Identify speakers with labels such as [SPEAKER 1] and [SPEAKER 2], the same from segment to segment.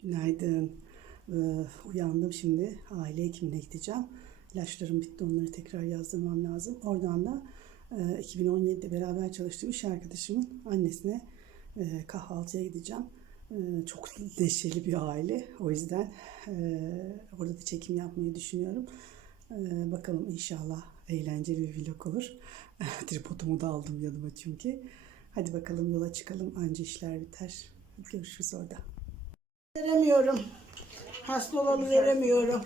[SPEAKER 1] Günaydın. Uyandım şimdi. Aile hekimine gideceğim. İlaçlarım bitti. Onları tekrar yazdırmam lazım. Oradan da 2017'de beraber çalıştığım iş arkadaşımın annesine kahvaltıya gideceğim. Çok neşeli bir aile. O yüzden orada da çekim yapmayı düşünüyorum. Bakalım inşallah eğlenceli bir vlog olur. Tripodumu da aldım yanıma çünkü. Hadi bakalım yola çıkalım. Anca işler biter. Görüşürüz orada.
[SPEAKER 2] Veremiyorum. Hasta olanı veremiyorum.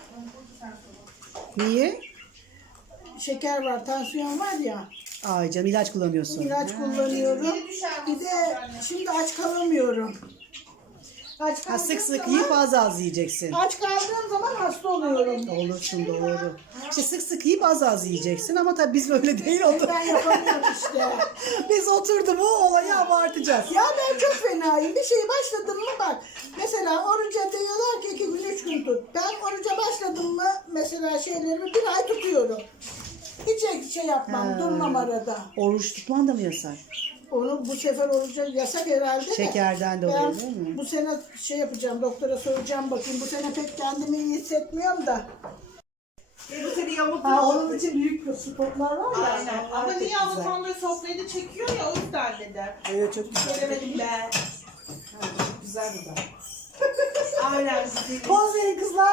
[SPEAKER 1] Niye?
[SPEAKER 2] Şeker var, tansiyon var ya.
[SPEAKER 1] Ay canım ilaç kullanıyorsun.
[SPEAKER 2] İlaç kullanıyorum. Bir de şimdi aç kalamıyorum. Aç
[SPEAKER 1] Ha, sık sık
[SPEAKER 2] zaman,
[SPEAKER 1] yiyip az az yiyeceksin.
[SPEAKER 2] aç kaldığım zaman hasta oluyorum.
[SPEAKER 1] Olursun doğru. İşte sık sık yiyip az az yiyeceksin ama tabii biz böyle değil otur.
[SPEAKER 2] Ben yapamıyorum işte.
[SPEAKER 1] Biz oturdu mu olayı abartacağız.
[SPEAKER 2] Ya ben çok fenayım. Bir şeye başladım mı bak. Mesela oruca diyorlar ki 2 gün 3 gün tut. Ben oruca başladım mı mesela şeylerimi 1 ay tutuyorum. Hiç şey yapmam, durmam arada.
[SPEAKER 1] Oruç tutman da mı yasak?
[SPEAKER 2] Onu bu sefer oruca yasak herhalde de.
[SPEAKER 1] Şekerden dolayı
[SPEAKER 2] Ben
[SPEAKER 1] değil mi?
[SPEAKER 2] bu sene şey yapacağım, doktora soracağım bakayım. Bu sene pek kendimi iyi hissetmiyorum da.
[SPEAKER 3] Bu seni yamuk.
[SPEAKER 2] Onun için büyük spotlar var ya.
[SPEAKER 3] Aynen. Ama niye Allah'tan böyle sofrayı da çekiyor ya, o yüzden dedi.
[SPEAKER 1] Evet çok güzel.
[SPEAKER 3] Gelemedim be.
[SPEAKER 1] Çok güzel bu da.
[SPEAKER 3] Aynen. Güzel.
[SPEAKER 1] Poz verin kızlar.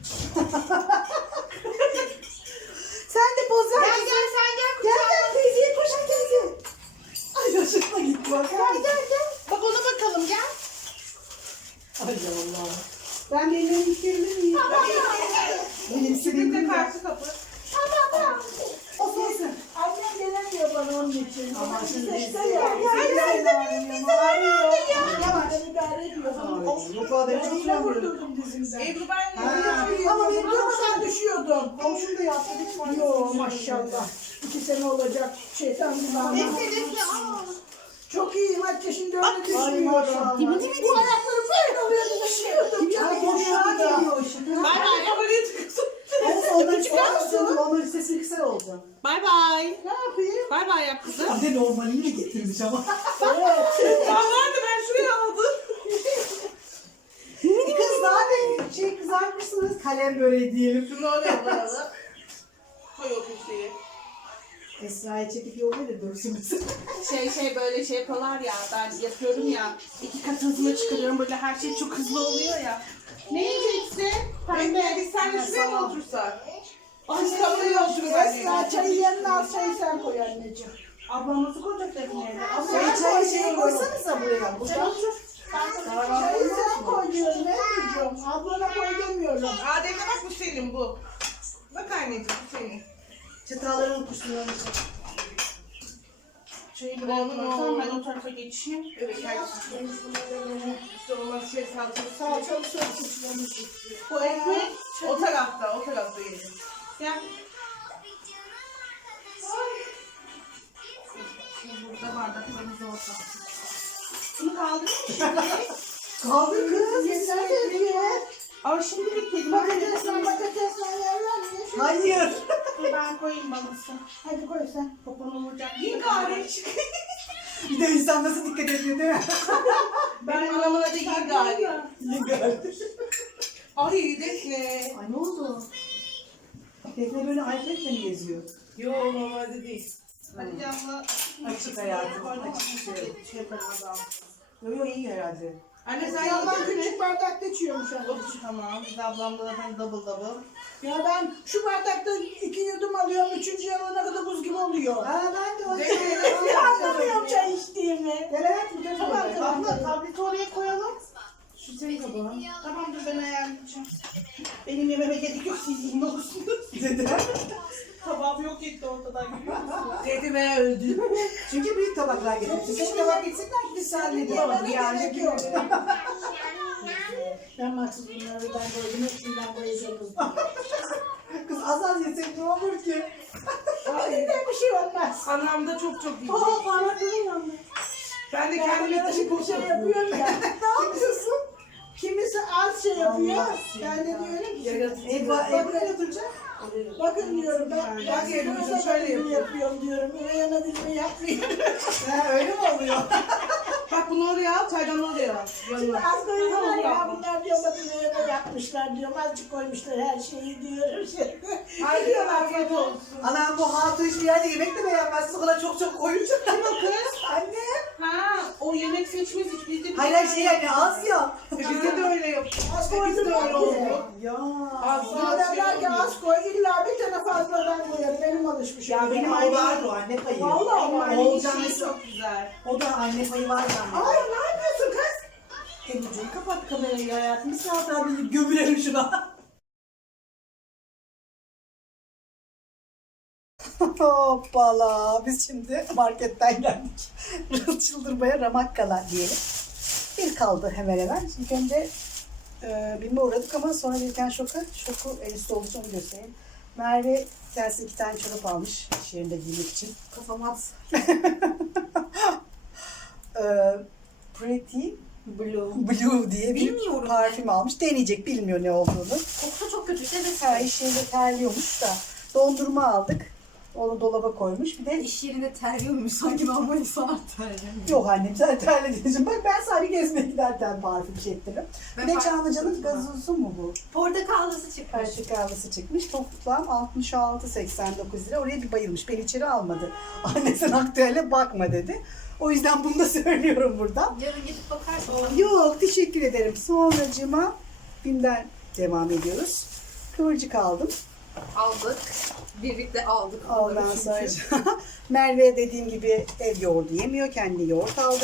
[SPEAKER 1] Sen de poz ver.
[SPEAKER 3] Gel gel sen gel.
[SPEAKER 1] Gel teyzeye koşun teyze. Ay hoşuma gitti bak.
[SPEAKER 2] Gel.
[SPEAKER 3] Bak ona bakalım gel.
[SPEAKER 1] Ay Allah. Ben benim elbislerimi miyim? Benim
[SPEAKER 3] Şimdi de
[SPEAKER 1] silimim
[SPEAKER 3] karşı kapı.
[SPEAKER 1] O sensin.
[SPEAKER 2] Annem gelemiyor bana onun için.
[SPEAKER 1] Ama şimdi
[SPEAKER 2] İşte
[SPEAKER 1] biz-
[SPEAKER 2] ya.
[SPEAKER 1] Yavaş.
[SPEAKER 2] Ben idare ediyorum.
[SPEAKER 1] Bu kadar çok
[SPEAKER 2] Eline
[SPEAKER 1] güzel.
[SPEAKER 2] vurdurdum dizimden.
[SPEAKER 3] Ebru ben
[SPEAKER 2] Ama ben yoksa düşüyordum.
[SPEAKER 1] Komşum da yaptı.
[SPEAKER 2] Yo maşallah. 2 sene olacak şeytan kulağına. Çok iyiyim hatta şimdi öyle
[SPEAKER 1] Ay
[SPEAKER 2] düşünüyorum.
[SPEAKER 1] maşallah.
[SPEAKER 2] Bu ayaklarım böyle oluyordu düşüyordum.
[SPEAKER 1] Ya
[SPEAKER 2] Çok
[SPEAKER 1] boşluğa
[SPEAKER 2] iyiyim.
[SPEAKER 1] geliyor ışık.
[SPEAKER 3] Bay bay. Kamerayı tıkıyorsun.
[SPEAKER 1] Onların sesi yüksel oldu.
[SPEAKER 3] Bay bay.
[SPEAKER 2] Ne yapayım?
[SPEAKER 3] Bay bay yap kızım.
[SPEAKER 1] Anne normalini mi getirmiş ama?
[SPEAKER 3] Vallahi de ben şuraya aldım.
[SPEAKER 1] Kız zaten kızarmışsınız. Kalem böreği diyelim.
[SPEAKER 3] Şunu oraya alalım. Koy o köşeyi.
[SPEAKER 1] Esra'ya çekip yollayın da dursun bizi.
[SPEAKER 3] Şey böyle şey yapıyorlar ya, ben yapıyorum ya, 2 kat hızına çıkarıyorum, böyle her şey çok hızlı oluyor ya. Ne yiyeceksin? Pembe. Biz seninle şuraya mı otursak? Biz kameraya otururuz.
[SPEAKER 2] Esra çayı yanına al çayı sen koy anneciğim.
[SPEAKER 3] Ablam nasıl koyacak Defne'ye?
[SPEAKER 1] Çayı şeye koysanıza buraya. Burada.
[SPEAKER 2] Çayı sen koy diyorum Ebru'cum. Ablana koy demiyorum.
[SPEAKER 3] Defne bak, bu senin bu. Bak anneciğim, bu senin.
[SPEAKER 1] Çıtaları unutmuştum.
[SPEAKER 3] Çayı buraya koyarsan ben o tarafa geçeyim. Evet, herkes. İşte olmaz şey salçalı.
[SPEAKER 2] Salçalı sos içmemiz.
[SPEAKER 3] Bu ekmek o tarafta yedim. Gel. Şimdi burada bardaklarımız orada. Bunu kaldırır mısın?
[SPEAKER 1] Kaldı kız.
[SPEAKER 2] Yeter dedi.
[SPEAKER 3] Ama şimdi bir
[SPEAKER 2] Patatesle yerler mi?
[SPEAKER 1] Hayır.
[SPEAKER 3] ben koyayım babası.
[SPEAKER 2] Hadi koy sen.
[SPEAKER 3] Poponu vuracak. İyi gari çık.
[SPEAKER 1] Bir de insan nasıl dikkat ediyor değil mi?
[SPEAKER 3] Benim anamın adı iyi gari.
[SPEAKER 1] İyi geldi.
[SPEAKER 3] Ay Defne.
[SPEAKER 1] Ay ne oldu? Defne böyle iPad'le mi geziyor?
[SPEAKER 3] Yo, normalde değil. Hadi canlı.
[SPEAKER 1] Açık hayatım. Açık
[SPEAKER 3] Şey yaparım adam.
[SPEAKER 1] Yo iyi herhalde.
[SPEAKER 3] Anne sen
[SPEAKER 2] Yalan
[SPEAKER 3] yedin mi?
[SPEAKER 2] küçük bardakta içiyormuş anne.
[SPEAKER 3] Tamam. Biz ablamla da ben double.
[SPEAKER 2] Ya ben şu bardakta 2 yudum alıyorum. 3. yalana kadar buz gibi oluyor.
[SPEAKER 1] Ha ben de
[SPEAKER 2] Bir anlamıyorum çay içtiğimi.
[SPEAKER 1] Gelenek mi?
[SPEAKER 2] Tamam.
[SPEAKER 3] Tableti oraya koyalım. Şu senin tabağı. Tamam dur, ben ayarlayacağım. Benim yememe gerek yok, siz yiyin olursunuz.
[SPEAKER 1] Neden?
[SPEAKER 3] Tabağım yok etti ortadan, görüyor musun? Dedi ve öldü.
[SPEAKER 1] Çünkü büyük tabaklar getirdik. Küçük tabak getirsinler ki biz halledelim.
[SPEAKER 2] Bana
[SPEAKER 3] Yani
[SPEAKER 2] gerek yok. Ben maksız bunları ben koydum. Hepsinden koyacağız.
[SPEAKER 1] Kız az az yesek ne olur ki?
[SPEAKER 2] Elinden bir şey olmaz.
[SPEAKER 3] Anamda çok iyi.
[SPEAKER 2] Bana durun anne.
[SPEAKER 3] Ben de
[SPEAKER 2] Ben
[SPEAKER 3] kendime
[SPEAKER 2] bunlara
[SPEAKER 3] taşı
[SPEAKER 2] şimdi şey
[SPEAKER 3] koşuyorum.
[SPEAKER 2] yapıyorum ya. Ne yapıyorsun? Kimisi az şey yapıyor. Ben de diyorum ki
[SPEAKER 1] Ebru'ya oturacak.
[SPEAKER 2] bakın diyorum ben
[SPEAKER 3] Bak Ebru'cum, şöyle
[SPEAKER 2] şöyle
[SPEAKER 3] yapıyorum.
[SPEAKER 2] yapıyorum diyorum. Yana dilimi yapmıyorum.
[SPEAKER 1] Ha öyle mi oluyor?
[SPEAKER 3] Bak bunu oraya al, çaydanı oraya al.
[SPEAKER 2] Şimdi az koyuyorlar ya bunlar yapmışlar diyorum. Azıcık koymuşlar her şeyi diyorum.
[SPEAKER 3] Ay,
[SPEAKER 2] Diyorlar
[SPEAKER 3] afiyet
[SPEAKER 2] bana.
[SPEAKER 3] olsun.
[SPEAKER 4] Anam bu hatun hiçbir yerde yemek de beğenmez. O kadar çok koyunca.
[SPEAKER 3] Kim o kız?
[SPEAKER 4] Anne.
[SPEAKER 3] Ha, o yemek seçmez hiç. Biz de
[SPEAKER 4] Hayır şey yani az ya.
[SPEAKER 3] Bizde de öyle yok.
[SPEAKER 2] Az
[SPEAKER 3] Bizde de
[SPEAKER 2] koydum
[SPEAKER 3] öyle
[SPEAKER 2] ben
[SPEAKER 3] oldu.
[SPEAKER 2] de.
[SPEAKER 4] Ya.
[SPEAKER 3] Az
[SPEAKER 2] Bana derler ki az koy, illa bir tane fazladan koyarım. Benim alışmışım.
[SPEAKER 4] Ya benim o vardı o anne payı.
[SPEAKER 2] Vallahi
[SPEAKER 3] Ama
[SPEAKER 2] var.
[SPEAKER 3] annenin
[SPEAKER 4] Oğulcan
[SPEAKER 3] şeyi
[SPEAKER 4] mesela-
[SPEAKER 3] çok güzel.
[SPEAKER 4] O da anne payı var bende.
[SPEAKER 2] Ay ne yapıyorsun kız?
[SPEAKER 4] Ebru'cum kapat kamerayı hayatım. Bir saat daha bir gömülelim şuna. Hoppala. Biz şimdi marketten geldik. Çıldırmaya ramak kalan diyelim. Bir kaldı hemen hemen. İlk önce BİM'e uğradık ama sonra gelirken şoku en üstü olduğu için onu göstereyim. Merve kendisi 2 tane çorap almış iş yerinde giymek için.
[SPEAKER 3] Kafam at.
[SPEAKER 4] Pretty
[SPEAKER 3] Blue.
[SPEAKER 4] Blue diye bir
[SPEAKER 3] Bilmiyorum.
[SPEAKER 4] parfüm almış. Deneyecek, bilmiyor ne olduğunu.
[SPEAKER 3] Kokusu çok kötü. Evet.
[SPEAKER 4] Ha, iş yerinde terliyormuş da dondurma aldık. Onu dolaba koymuş. Bir de
[SPEAKER 5] İş yerinde terliyormuş sanki normal insanlar terlemiyor.
[SPEAKER 4] yok annem sen terlediğin için. Bak ben sadece gezmeye giderken parfüm çektirim. Bir de Çağlacan'ın gazozu mu bu?
[SPEAKER 5] Portakallısı çıkmış.
[SPEAKER 4] Karşı kahvesi çıkmış. Toplam 66,89 lira. Oraya bir bayılmış. Beni içeri almadı. Anne sen aktüele bakma dedi. O yüzden bunu da söylüyorum burada.
[SPEAKER 5] Yarın gidip bakarsın.
[SPEAKER 4] Yok teşekkür ederim. Sonracığıma BİM'den devam ediyoruz. Kıvırcık aldım.
[SPEAKER 5] Aldık. Birlikte aldık.
[SPEAKER 4] Ondan
[SPEAKER 5] onları
[SPEAKER 4] sonra
[SPEAKER 5] çünkü.
[SPEAKER 4] Merve dediğim gibi ev yoğurdu yemiyor. Kendi yoğurt aldı.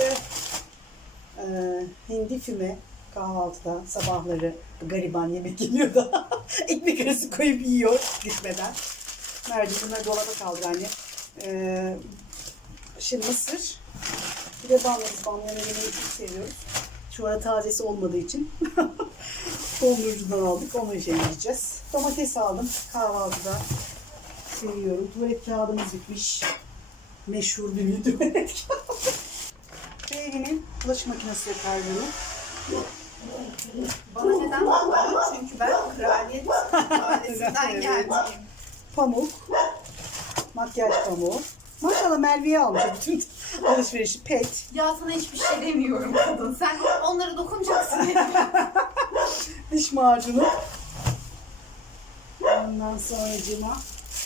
[SPEAKER 4] Hindi füme kahvaltıda sabahları gariban yemek yiyor da ekmek arası koyup yiyor gitmeden. Merve bunları dolaba kaldı anne. Şimdi mısır. Bir de bamyamız. Bamyanı yemeyi çok seviyoruz. Şu ara tazesi olmadığı için dondurucudan aldık. Onu yiyeceğiz. Domates aldım. Kahvaltıda seviyorum. Tuvalet kağıdımız bitmiş. Meşhur ünlü tuvalet kağıdı. Beyginin bulaşık makinesi karbonu.
[SPEAKER 5] Bana neden bakmadın? Çünkü ben kraliyet ailesinden
[SPEAKER 4] Evet.
[SPEAKER 5] geldim.
[SPEAKER 4] Pamuk. Makyaj pamuğu. Maşallah Merve'ye almış bütün alışverişi. Pet.
[SPEAKER 5] Ya sana hiçbir şey demiyorum kadın. Sen onlara dokunacaksın.
[SPEAKER 4] Diş macunu. Ondan sonracığıma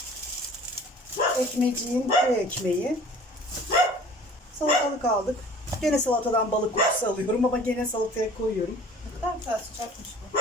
[SPEAKER 4] ekmeğin köy ekmeği. Salatalık aldık. Gene salatadan balık kokusu alıyorum ama gene salataya koyuyorum.
[SPEAKER 5] Ne kadar güzel sıcakmış bu.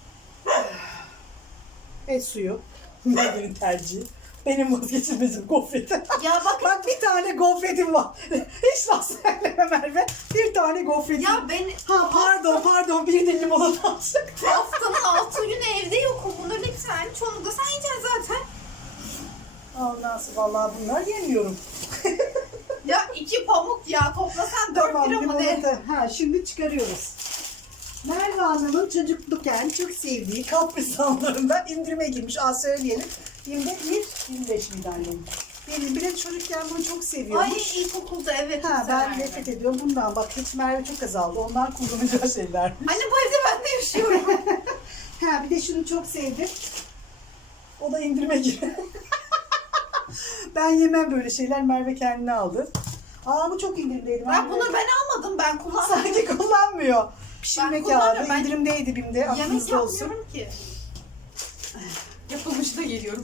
[SPEAKER 4] Et suyu. Merve'nin tercihi. Benim vazgeçilmezim gofret.
[SPEAKER 5] Ya bak
[SPEAKER 4] Bak bir tane gofretim var. Hiç laf söyleme Merve. Bir tane gofretim.
[SPEAKER 5] ya ben
[SPEAKER 4] Ha pardon bir de limonata alacak.
[SPEAKER 5] haftanın 6 günü evde yokum. Bunların hepsini aynı çoğunlukla sen yiyeceksin zaten.
[SPEAKER 4] Ondan sonra vallahi bunlar yemiyorum.
[SPEAKER 5] Ya 2 pamuk ya toplasan 4
[SPEAKER 4] Tamam
[SPEAKER 5] lira mı ne?
[SPEAKER 4] limonata. Ha şimdi çıkarıyoruz. Merve Hanım'ın çocuklukken çok sevdiği kaprisanlarından indirime girmiş. Söyleyelim. 25 miydi annem? Benim bile çocukken bunu çok
[SPEAKER 5] Ay
[SPEAKER 4] seviyormuş.
[SPEAKER 5] ilkokulda evet.
[SPEAKER 4] Ha, ben
[SPEAKER 5] severdim.
[SPEAKER 4] nefret ediyorum bundan. Bak hiç Merve çok azaldı. Onlar kullanacağı şeyler.
[SPEAKER 5] Anne bu evde ben de yaşıyorum.
[SPEAKER 4] Ha bir de şunu çok sevdim. O da indirime giriyor. Ben yemem böyle şeyler. Merve kendine aldı. Bu çok indirimdeydi.
[SPEAKER 5] Ben bunu ben almadım, ben kullanmadım.
[SPEAKER 4] sanki kullanmıyor. Pişirme
[SPEAKER 5] Ben
[SPEAKER 4] kağıdı
[SPEAKER 5] kullanmıyorum, ben
[SPEAKER 4] indirimdeydi BİM'de.
[SPEAKER 5] Yemek
[SPEAKER 4] Aklınızda olsun.
[SPEAKER 5] yapmıyorum ki. Yapılmış da geliyorum.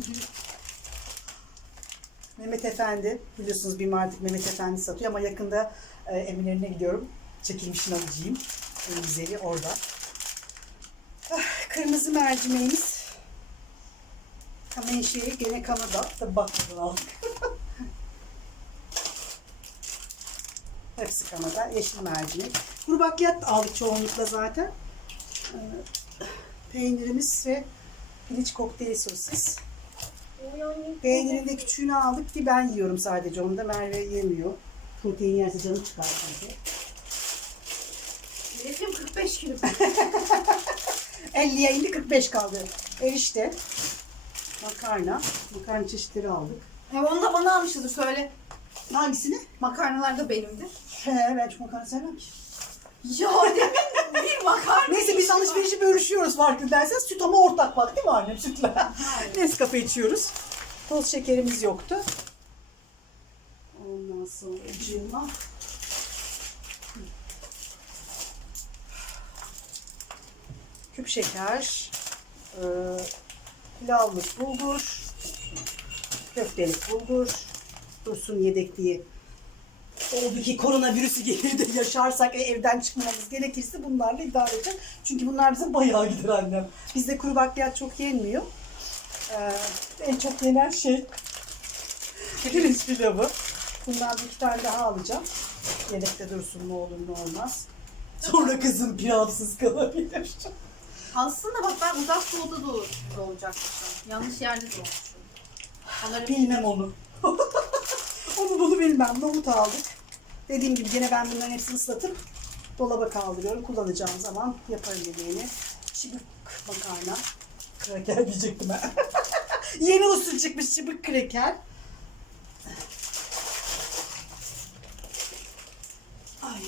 [SPEAKER 4] Mehmet Efendi. Biliyorsunuz BİM artık Mehmet Efendi satıyor ama yakında Eminönü'ne gidiyorum. Çekilmişini alacağım. En güzeli orada. Kırmızı mercimeğimiz. Menşei gene Kanada. Tabi bakmadan aldık. Hepsi Kanada. Yeşil mercimek. Kuru bakliyat aldık çoğunlukla zaten. Peynirimiz ve piliç kokteyl sosis. Peynirin de küçüğünü aldık ki ben yiyorum sadece. Onu da Merve yemiyor. Protein yerse canı çıkar çünkü.
[SPEAKER 5] Hedefim 45 kilo.
[SPEAKER 4] 50'ye indi 45 kaldı. Erişte. Makarna. Makarna çeşitleri aldık.
[SPEAKER 5] Onu da bana almışızdır söyle.
[SPEAKER 4] Hangisini?
[SPEAKER 5] Makarnalar da benimdir.
[SPEAKER 4] Ben çok makarna sevmem ki.
[SPEAKER 5] Ya demin bir makarna.
[SPEAKER 4] Neyse biz alışverişi bölüşüyoruz farkındaysanız. Süt ama ortak bak değil mi annem sütle? Nescafe içiyoruz. Toz şekerimiz yoktu. Ondan sonra cılma. küp şeker, pilavlık bulgur, köftelik bulgur, dursun yedek diye. Oldu ki koronavirüsü gelir de yaşarsak evden çıkmamız gerekirse bunlarla idare edeceğiz. Çünkü bunlar bize bayağı gider annem. Bizde kuru bakliyat çok yenmiyor. En çok yenen şey pirinç pilavı. Bundan bir 2 tane daha alacağım. Yedekte dursun, ne olur ne olmaz. Sonra kızım pilavsız kalabilir.
[SPEAKER 5] Aslında bak ben uzak doğuda doğacakmışım. Yanlış yerde doğmuşum. Onları
[SPEAKER 4] Bilmem onu. Onu bunu bilmem. Nohut aldık. Dediğim gibi gene ben bunların hepsini ıslatıp dolaba kaldırıyorum. Kullanacağım zaman yaparım yemeğini. Çıbık makarna. Kraker diyecektim ben. Yeni usul çıkmış çıbık kraker. Ay.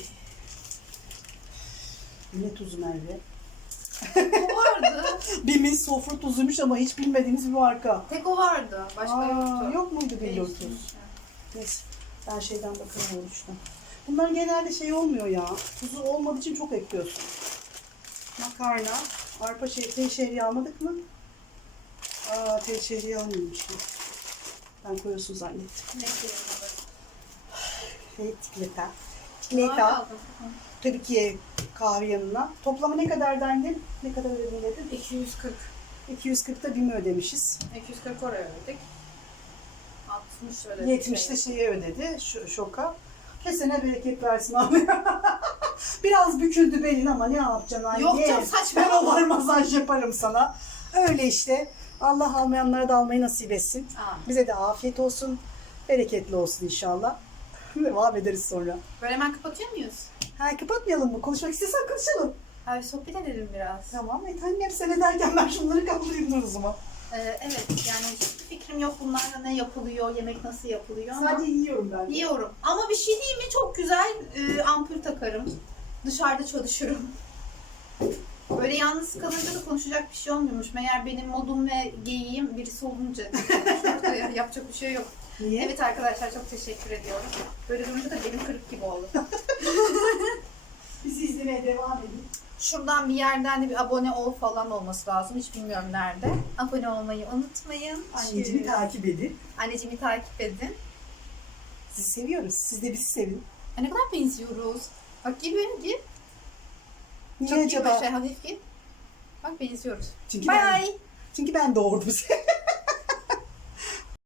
[SPEAKER 4] Ne tuzu Merve?
[SPEAKER 5] o vardı.
[SPEAKER 4] Bimin sofra tuzuymuş ama hiç bilmediğimiz bir marka.
[SPEAKER 5] Tek o vardı. Başka yoktu.
[SPEAKER 4] Yok muydu bilyor tuz?
[SPEAKER 5] Değiştirmiş.
[SPEAKER 4] Neyse. Ben şeyden bakarım oruçtan. Bunlar genelde şey olmuyor ya. Tuzu olmadığı için çok ekliyorsun. Makarna. Arpa şehriye almadık mı? Şehriye almamış mı? Ben koyuyorsun zannettim.
[SPEAKER 5] Ne koyuyorum?
[SPEAKER 4] Tikleta.
[SPEAKER 5] Mavi
[SPEAKER 4] Tikleta.
[SPEAKER 5] aldım.
[SPEAKER 4] Tabii ki kahve yanına. Toplamı ne kadar dendin? Ne kadar ödedin dedin?
[SPEAKER 5] 240.
[SPEAKER 4] 240'da BİM'i ödemişiz.
[SPEAKER 5] 240 oraya ödedik. 60 ödedik.
[SPEAKER 4] 70'te şeye ödedi. Şoka. Kesene bereket versin abi. Biraz büküldü belin ama ne yapacaksın anne?
[SPEAKER 5] Yok canım, saçma.
[SPEAKER 4] Ben ovar masaj yaparım sana. Öyle işte. Allah almayanlara da almayı nasip etsin.
[SPEAKER 5] Amin.
[SPEAKER 4] Bize de afiyet olsun. Bereketli olsun inşallah. Devam ederiz sonra.
[SPEAKER 5] Böyle hemen kapatıyor muyuz?
[SPEAKER 4] Ha, kapatmayalım mı? Konuşmak istiyorsan konuşalım.
[SPEAKER 5] Abi sohbet edelim biraz.
[SPEAKER 4] Tamam. Annem sen ederken ben şunları kaldırayım o zaman.
[SPEAKER 5] Evet yani hiçbir fikrim yok bunlarla ne yapılıyor, yemek nasıl yapılıyor ama
[SPEAKER 4] Sadece yiyorum ben.
[SPEAKER 5] yiyorum. Ama bir şey değil mi? Çok güzel ampul takarım. Dışarıda çalışırım. Böyle yalnız kalınca da konuşacak bir şey olmuyormuş. Meğer benim modum ve geyiğim birisi olunca yapacak bir şey yok.
[SPEAKER 4] Niye?
[SPEAKER 5] Evet arkadaşlar çok teşekkür ediyorum. Böyle durunca da benim kırık gibi oldu.
[SPEAKER 4] Bizi izlemeye devam edin.
[SPEAKER 5] Şuradan bir yerden de bir abone ol falan olması lazım. Hiç bilmiyorum nerede. Abone olmayı unutmayın.
[SPEAKER 4] Anneciğimi takip edin.
[SPEAKER 5] Anneciğimi takip edin.
[SPEAKER 4] Sizi seviyoruz. Siz de bizi sevin.
[SPEAKER 5] Ay ne kadar benziyoruz. Bak gibi git.
[SPEAKER 4] Niye
[SPEAKER 5] Çok iyi
[SPEAKER 4] acaba?
[SPEAKER 5] böyle hafif git. Bak benziyoruz.
[SPEAKER 4] Çünkü
[SPEAKER 5] Bye
[SPEAKER 4] ben,
[SPEAKER 5] bye.
[SPEAKER 4] çünkü ben doğurdum seni.